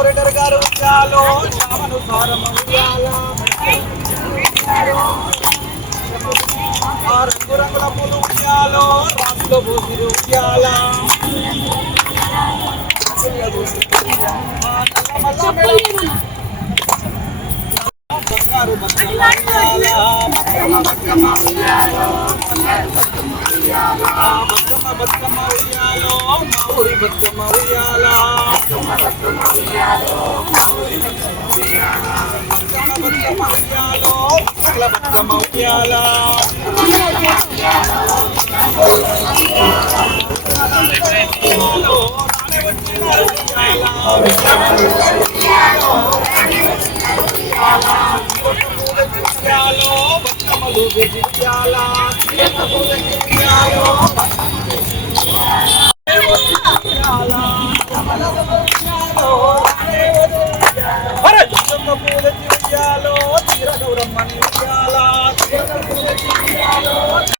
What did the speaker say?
కోరిడర్ గారు ఉయ్యాలో శ్యామనుసారం ఉయ్యాల. ఆ రంగు రంగుల పూలు ఉయ్యాలో రాసులో పోసిరు ఉయ్యాల. బంగారు బతుకమ్మ ఉయ్యాలో మా ఊరి బతుకమ్మ ఉయ్యాలా బతుకమ్మ బతుకమ్మ ఉయ్యాలో ముక్కల బతుకమ్మ ఉయ్యాల. బతుకమ్మలు వేసి 我现在效力于意。